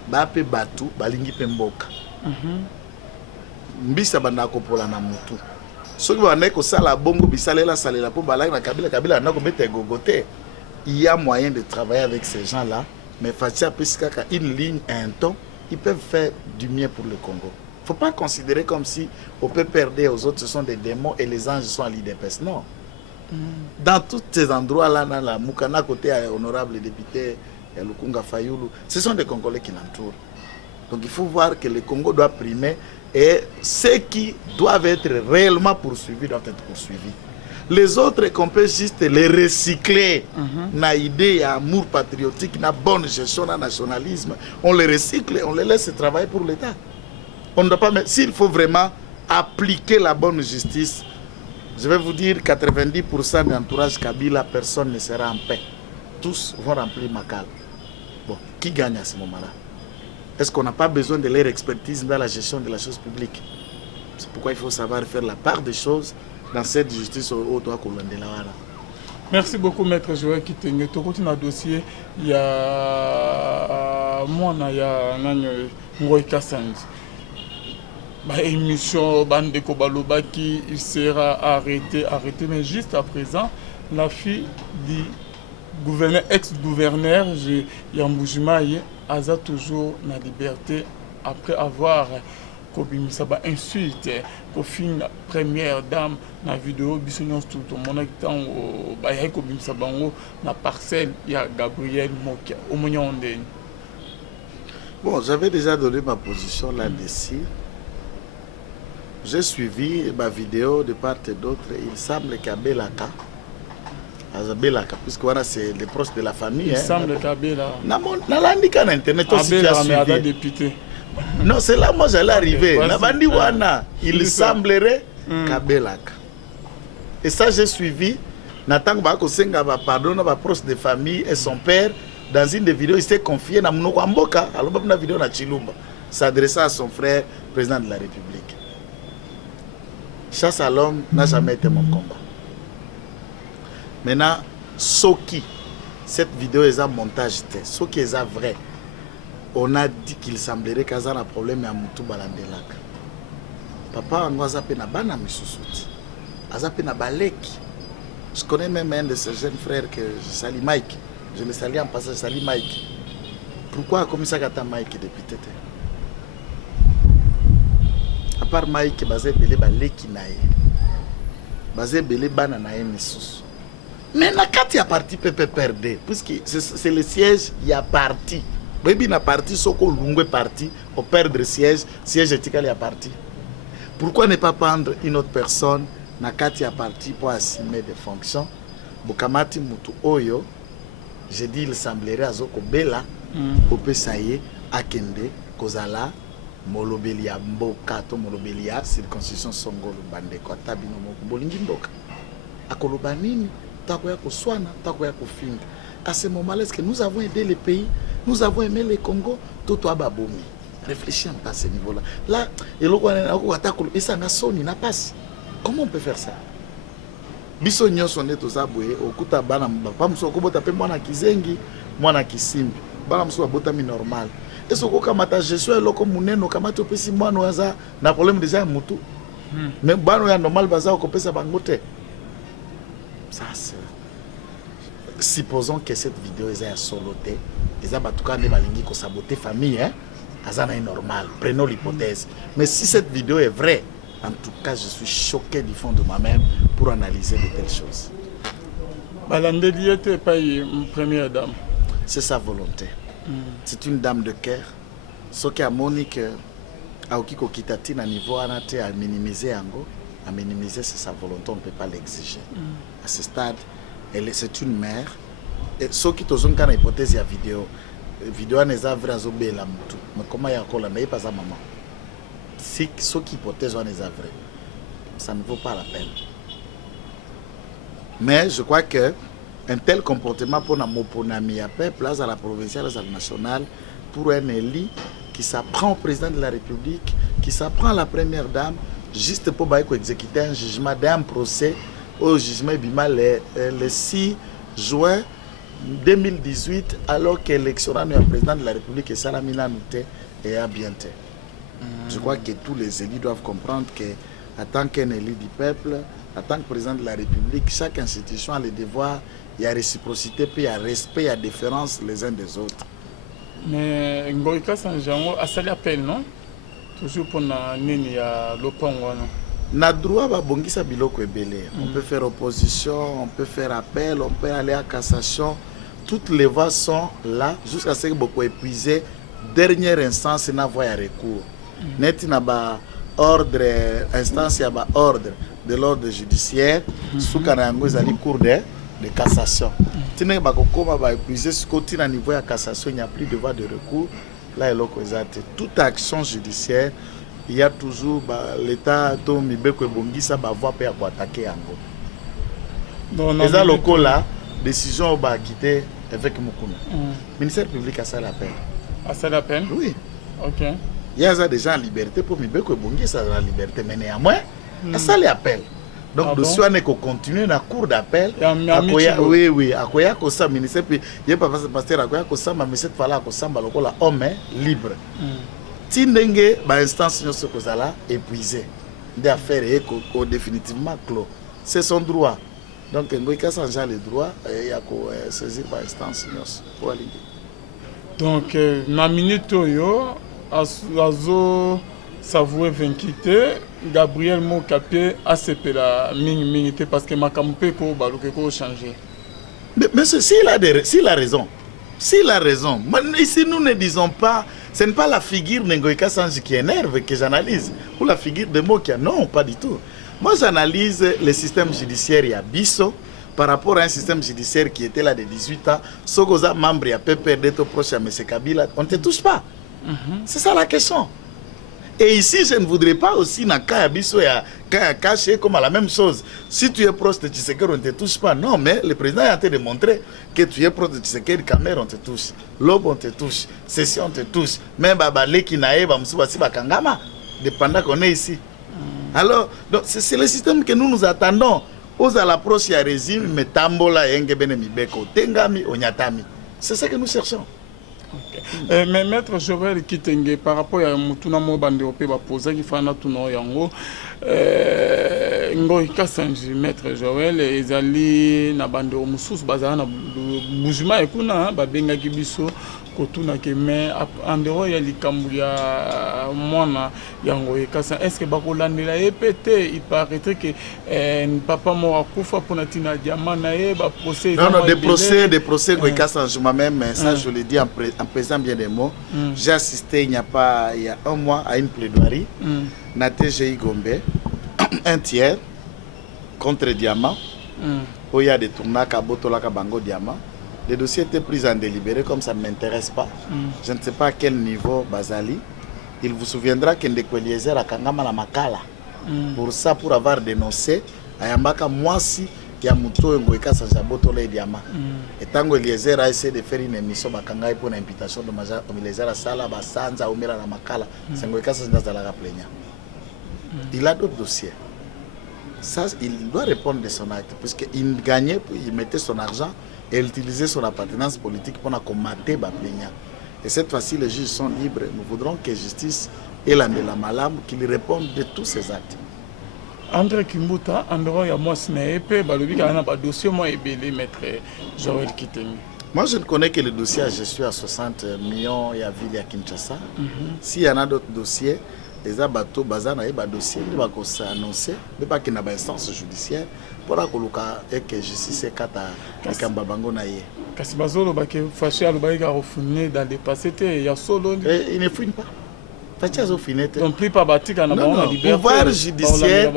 Bape batu balingi pe mboka mbisa banda kopola na mutu soki banda ko sala bongo bisalela salela po balaki na Kabila na ko mettre gogote. Il y a moyen de travailler avec ces gens là, mais Fatia Piskaka une ligne un ton, ils peuvent faire du mieux pour le Congo. Faut pas considérer comme si on peut perdre aux autres, ce sont des démons et les anges sont à l'IDPS. Non. Dans tous ces endroits là, dans la Moukana côté honorable député Lukunga Fayoulou, ce sont des Congolais qui l'entourent. Donc il faut voir que le Congo doit primer et ceux qui doivent être réellement poursuivis doivent être poursuivis. Les autres qu'on peut juste les recycler, na idée, y a amour patriotique, na bonne gestion, na nationalisme, on les recycle et on les laisse travailler pour l'État. On ne doit pas, s'il faut vraiment appliquer la bonne justice, je vais vous dire 90% de l'entourage Kabila, personne ne sera en paix. Tous vont remplir Makal. Bon, qui gagne à ce moment-là? Est-ce qu'on n'a pas besoin de leur expertise dans la gestion de la chose publique? C'est pourquoi il faut savoir faire la part des choses dans cette justice au droit congolais. Merci beaucoup, Maître Joël Kitenge. Tu continues le dossier. Il y a moi, il y a Ngoy Kassanji. Émission Bandeko Balobaki, il sera arrêté, mais juste à présent, la fille du gouverneur, ex-gouverneur, Yamboujimaye, a toujours la liberté après avoir kobimisa ba insulte ko fin première dame na vidéo bisonyon tout le monde temps ba ya kobimisa bango na parcelle ya Gabriel Mokia au Monyonde. Bon, j'avais déjà donné ma position là-dessus. J'ai suivi ma vidéo de part et d'autre. Il semble qu'Abelaka, puisque voilà, c'est les proches de la famille. Il semble qu'Abelaka. Dans internet aussi qui a suivi. Député. Non, c'est là moi j'allais arriver. Il semblerait qu'Abelaka. Et ça j'ai suivi. Nathan Bako Senga va pardonner ma proche de famille et son père. Dans une des vidéos, il s'est confié à Mnokwamboka. Alors, dans la vidéo, na Chilumba, s'adressant à son frère, président de la République. Chasse à l'homme n'a jamais été mon combat. Maintenant, Soki, cette vidéo est un montage. Soki est vrai. On a dit qu'il semblerait qu'il y a un problème à Moutou Balandelak. Papa, on a appelé Bana Misusuti. On a appelé Baleki. Je connais même un de ses jeunes frères que je salue, Mike. Je le salue en passant, je salue Mike. Pourquoi comme ça qu'attend Mike depuis Tété? À part Mike, basé belé balé qui naïe, basé belé bana naïe missus. Mais quand il y a parti PPPRD, puisque c'est le siège, il y a parti. Mais il y a parti, ce qu'on lungue parti, on perd le siège éthical, il y a parti. Pourquoi ne pas prendre une autre personne, quand il y a parti, pour assumer des fonctions? Bukamati Mutu Oyo, j'ai dit, il semblerait à Zoko Bela, au Pesaye, Akende, Kozala, Molobelia, Mbokato, Molobelia, circoncision Songolo, Bandeko, Tabino, Bolingi Mboka. Akoloba nini, takoya koswana, takoya kofinga. À ce moment-là, est-ce que nous avons aidé les pays, nous avons aimé le Congo, tout à Baboumi. Réfléchis un peu à ce niveau-là. Là, et ça n'a sonné, n'a pas. Comment on peut faire ça? Biso nyonso ne tozabwe okuta bana mbapa muso kobota pe mwana kizengi mwana kisimbi bana muso bota mi normal eso ko kamata gestion eloko muneno kamata opesi mwana waza na problème déjà mutu mais bana ya normal baza ko pesa bangote ça c'est supposons que cette vidéo est soloté les abatuka ne balingi ko saboter famille hein azana est normal prenons l'hypothèse mais si cette vidéo est vraie. En tout cas, je suis choqué du fond de moi-même pour analyser de telles choses. Balandeli était pas une première dame. C'est sa volonté. C'est une dame de cœur. Ce qui a monique à Okiko Kitati à niveau à minimiser Ango, à minimiser c'est sa volonté, on ne peut pas l'exiger. À ce stade, c'est une mère. Et ce qui est une hypothèse à vidéo, vidéo n'est pas vraie à Zobé la mutu. Mais comment il y a encore la mais pas sa maman. Si ce qui hypothèse on est vrai, ça ne vaut pas la peine. Mais je crois que un tel comportement pour la moponami à peuple, à la provinciale, à la nationale, pour un élu qui s'apprend au président de la République, qui s'apprend à la première dame, juste pour exécuter un jugement d'un procès au jugement Bima le 6 juin 2018, alors que l'élection du président de la République est Salamina Nouté et à bientôt. Je crois que tous les élus doivent comprendre qu'en tant qu'un élu du peuple, en tant que président de la République, chaque institution a le devoir, il y a réciprocité, puis il y a respect, il y a différence les uns des autres. Mais Ngoïka Sanjango a sali appel, non? Toujours pour na nini ya lopangwana. Na droit ba bongisa biloko ebele. On peut faire opposition, on peut faire appel, on peut aller à cassation. Toutes les voies sont là jusqu'à ce que beaucoup épuisé. Dernière instance, na voie à recours. Net na ba ordre instance ya ba ordre de l'ordre judiciaire sous kanango ezali cour de cassation. Tine ba kokoma ba épuiser ce côté na niveau ya cassation, il n'y a plus de voie de recours. Là eloko ezate toute action judiciaire, il y a toujours l'état to mibeko ebongisa ba voie pe ya ko attaquer yango. Donc les locaux là décision ba quitter avec Mukuna. Ministère public a ça la peine. A ça la peine? Oui. OK. Il y a des gens en liberté pour Mibeko Bongi, ça la liberté, mais néanmoins, ça les appelle. Donc, le soir, on continue dans la cour d'appel. Oui, oui, à quoi que ça, ministère, puis il n'y a pas pasteur à quoi que ça, mais cette fois-là, que ça, la homme est libre. Tindenge, l'instance, nous sommes épuisé. Des affaires définitivement clos. C'est son droit. Donc, il y a changer le droit, il y a qu'à saisir l'instance, pour aller. Donc, na minute yo, azo savoué vainquité, Gabriel Mokapé a sepé la minute parce que Makampe ko baluke ko changer. Mais s'il a raison. S'il a raison. Mais ici, nous ne disons pas, ce n'est pas la figure Nengoïka Sanji qui énerve que j'analyse, ou la figure de Mokia. Non, pas du tout. Moi, j'analyse le système judiciaire et à Bisso par rapport à un système judiciaire qui était là de 18 ans. Sogoza, membre et à PPRD, proche à M. Kabila, on ne te touche pas. C'est ça la question. Et ici, je ne voudrais pas aussi, dans le cas Bisso et caché comme à la même chose. Si tu es proche de Tshisekedi, on ne te touche pas. Non, mais le président est en train de montrer que tu es proche de Tshisekedi, Cameroun, on te touche. Lobo, on te touche. Session, on te touche. Même Babale, Kinae, Bamsouba, Bakangama, dépendant qu'on est ici. Alors, c'est le système que nous attendons. Aux à l'approche, il y a régime, mais Tambola, Yengebene, Mibeko, Tengami, Onyatami. C'est ça que nous cherchons. Okay. Mais maître Joël Kitenge, par rapport à Mutuna Mobande Ope, poser qui fait un yango, Ngoy Kassanji, maître Joël, ezali na bande omusus bazala na bougement ekuna babenga kibiso kotuna ke mais en dehors ya likambu ya mwana ya Ngoy Kassan, est-ce que bakolandela epete il paraîtrait que papa mo akufa pona tina diamant na ye ba procès non des procès Ngoy Kassan moi-même, mais ça je le dis en présent bien des mots. J'ai assisté il y a un mois à une plaidoirie na TGI Gombe, un tiers contre Diamant, où il y a des tournages à Botolaka Bango Diamant. Les dossiers étaient pris en délibéré, comme ça ne m'intéresse pas. Je ne sais pas à quel niveau Bazali. Il vous souviendra qu'il y a Eliezer à Kangama la Makala. Pour ça, pour avoir dénoncé, à Yambaka, moi aussi, il y a Mouto Ngoy Kassan Botola et Diamant. Et tant que Eliezer a essayé de faire une émission, Bakangaï pour une invitation de Eliezer à Sala, Basanza, Omira la Makala, c'est Ngoy Kassan Zala Plaignant. Il a d'autres dossiers. Ça, il doit répondre de son acte, puisqu'il gagnait, il mettait son argent et il utilisait son appartenance politique pour combattre les plaignants. Et cette fois-ci, les juges sont libres. Nous voudrons que la justice et la Malam qu'ils répondent de tous ces actes. André Kimbuta, André Yamos Neepe, Balobi, il y a un dossier, moi, et maître Joël Kitemi. Moi, je ne connais que le dossier à gestion à 60 millions et à Ville à Kinshasa. S'il y en a d'autres dossiers, les abateaux bazana et dossier ils vont s'annoncer mais pas qu'il n'y a pas instance judiciaire pour la coloca et que justice est kata kamba bango na ye kasi bazolo ba ke fâché à l'obaïga refourné dans le passé il y a solo il ne fouine pas fâché à finir donc plus pas bâti quand on a liberté pouvoir judiciaire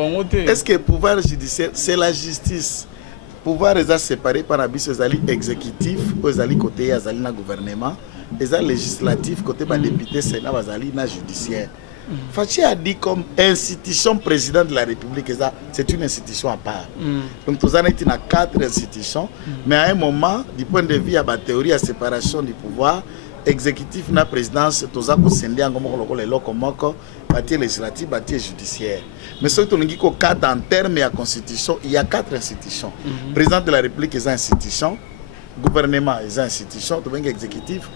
est-ce que pouvoir judiciaire c'est la justice pouvoir les séparé par un bis aux exécutif aux alliés côté azali na gouvernement les législatifs côté ba député sénat bazali na judiciaire. Fachi a dit comme institution président de la République, c'est une institution à part. Donc nous avons été dans 4 institutions, mais à un moment, du point de vue, il y a la théorie de séparation du pouvoir, exécutif, la présidence, tous les scindés en bâti législatif, bâti judiciaire. Mais ce que nous avons cadre en termes de la constitution, il y a 4 institutions. Président de la République est une institution. Gouvernement est une institution, exécutif,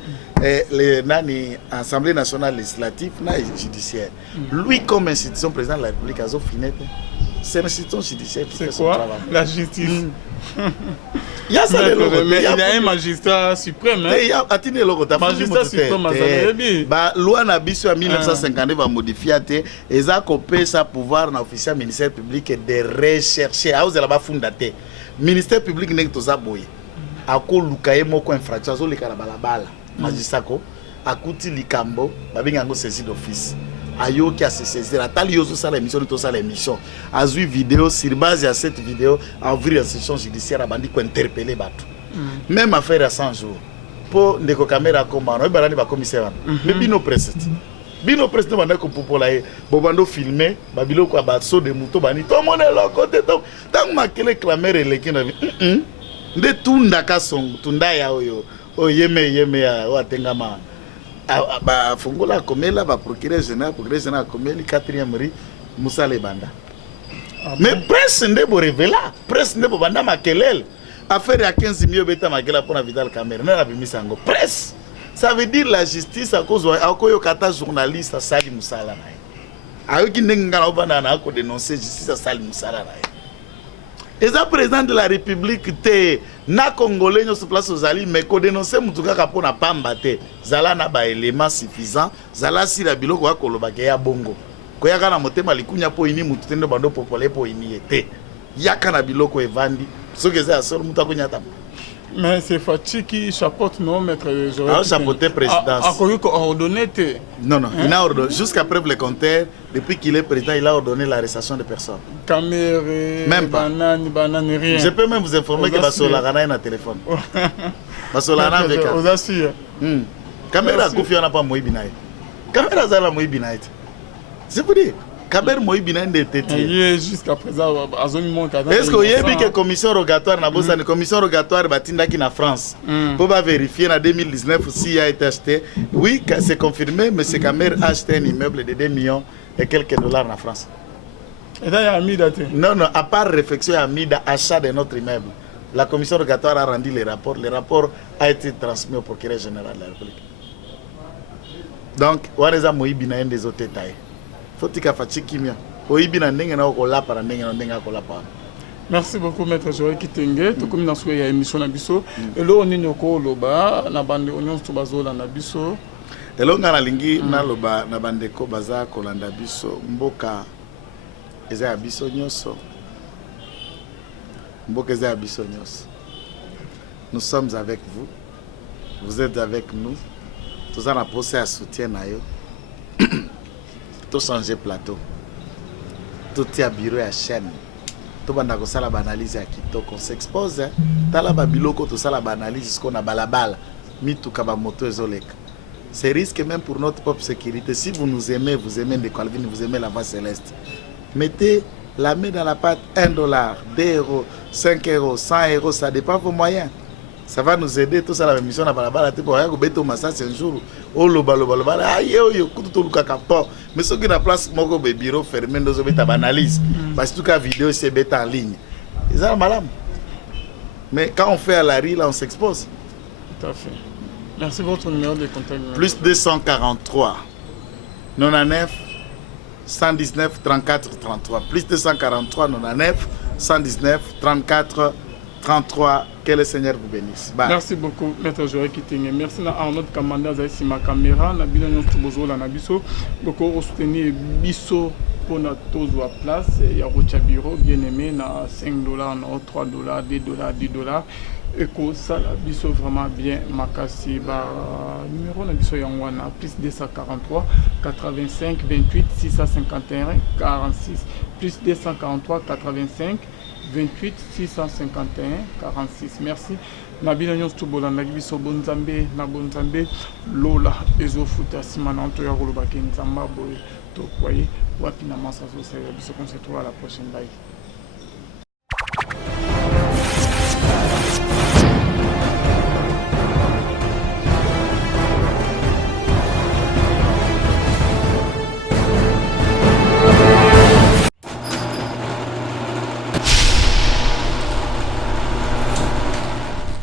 l'Assemblée nationale législative, judiciaire. Lui, comme institution, président de la République, c'est une institution judiciaire qui fait son travail. La justice. Il y a ça, il y a un magistrat suprême. Il y a un magistrat suprême. La loi en 1950 va modifier et ça coupé sa pouvoir dans l'officiel ministère public de rechercher. Le ministère public n'est pas aboyé. Ako lukaye moko infraction zo leka na balabala magistako akuti likambo babinga ngo saisir d'office ayoki a se saisir atali yozo sala émission to sala émission azui vidéo sur base à cette vidéo a ouvrir la session judiciaire abandi ko interpeller bato même affaire à 100 jours pour ndeko caméra komano e barani ba commissaire mais bino presse no banda ko popola e bobando filmer babilo ko ba so de moto bani to monelo côté to tant makele clamer eleki na nde tunda kasong tunda ya oyo yeme ya watengama ba fungola komela ba procureur général komeli 4e ri musale banda mais presse nde bo revela presse nde bo banda makelele affaire ya 15 millions beta makela pour Vital Kamerhe na bimisango presse ça veut dire la justice à cause akoyo kata journaliste sali musala na ayoki ndenga na obana na ko dénoncer justice sali musala na et ça, président de la République, na Congolais, nous sommes place aux alliés, mais qu'on dénonce Moutouka pour na pamba te, zala na ba éléments suffisants, zala si la bilo kwa kolobake ya bongo. Koya kana motema likunya po ini mututendo bando popole po ini ete. Yaka na bilo ko evandi, so que ça sort muta kunyata. Mais c'est Fachi qui chapeaute, non, maître Joël? Ah, chapeauté présidence. A ordonné. Non, il a ordonné. Jusqu'à preuve le compteur, depuis qu'il est président, il a ordonné l'arrestation de personnes. Caméra, même pas. Banane, rien. Je peux même vous informer que Basolarana est un téléphone. Basolarana avec un. Vous assure. Caméra, Koufi, on n'a pas Moïbinaï. Caméra, Zala Moïbinaï. C'est pour dire. Kaber Moïbinaï de tété. Jusqu'à présent, est-ce que vous avez vu que la commission rogatoire, la commission rogatoire batindaki na France pour vérifier en 2019 s'il a été acheté? Oui, c'est confirmé, mais c'est Kamer a acheté un immeuble de 2 millions et quelques dollars en France. Et là, il y a Amida. Non, à part réflexion, il y a Amida achat de notre immeuble. La commission rogatoire a rendu les rapports. Le rapport a été transmis au procureur général de la République. Donc, on a Moïbinaï des autres détails. Faut que tu fasses kimia. oyibi na ndenge na okolapa na ndenge na ndenge akolapa. Merci beaucoup maître Joël Kitenge to comme na souhait ya émission na biso elo nini okoloba na bande onyon to bazola na biso elonga na lingi naloba na bandeko baza kolanda biso mboka eza ya biso nyonso mboka eza ya biso nyonso. Nous sommes avec vous, vous êtes avec nous, tous en a posé à soutien na yo tout changer plateau tout ya bureau ya chaîne tout banda ko sala ba analyse ya kitoko on s'expose tala ba biloko to sala ba analyse ce qu'on a balabala mituka ba moto ezoleka. C'est risque même pour notre propre sécurité. Si vous nous aimez, vous aimez de Calvin, vous aimez la voie céleste, mettez la main dans la pâte, $1, 2 euros, 5 euros, 100 euros, ça dépend de vos moyens. Ça va nous aider, tout ça la mission na balabala te pour rien que beto massage un jour. Oh lo balo aïe yo kutu to luka kapo. Mais ce qui na place moko be bureau fermé nous beta banalise. Parce que tout cas vidéo c'est beta en ligne. Ils ont malade. Mais quand on fait à la rue là on s'expose. Tout à fait. Merci pour votre numéro de contact. Plus 243 99 119 34 33. Plus 243 99 119 34 33. Que le Seigneur vous bénisse. Bye. Merci beaucoup, Maître Joël Kitenge. Merci à Arnaud Kamanda Zaïsi ma caméra. Na bino nyonso bozola na biso. Beaucoup soutenir biso pour na tozo à place. Ya rocha bureau bien aimé na $5, na $3, $2, $10. Eko sala biso vraiment bien makasi ba numéro na biso yangwana plus 243 85 28 651 46 plus 243 85 28 651 46. Merci. Nabina nyonso tobolanda biso bonzambe na bonzambe lola ezofuta simananto ya koloba ke nzamba boye to kwaye wapi na masa so biso on se retrouve à la prochaine live.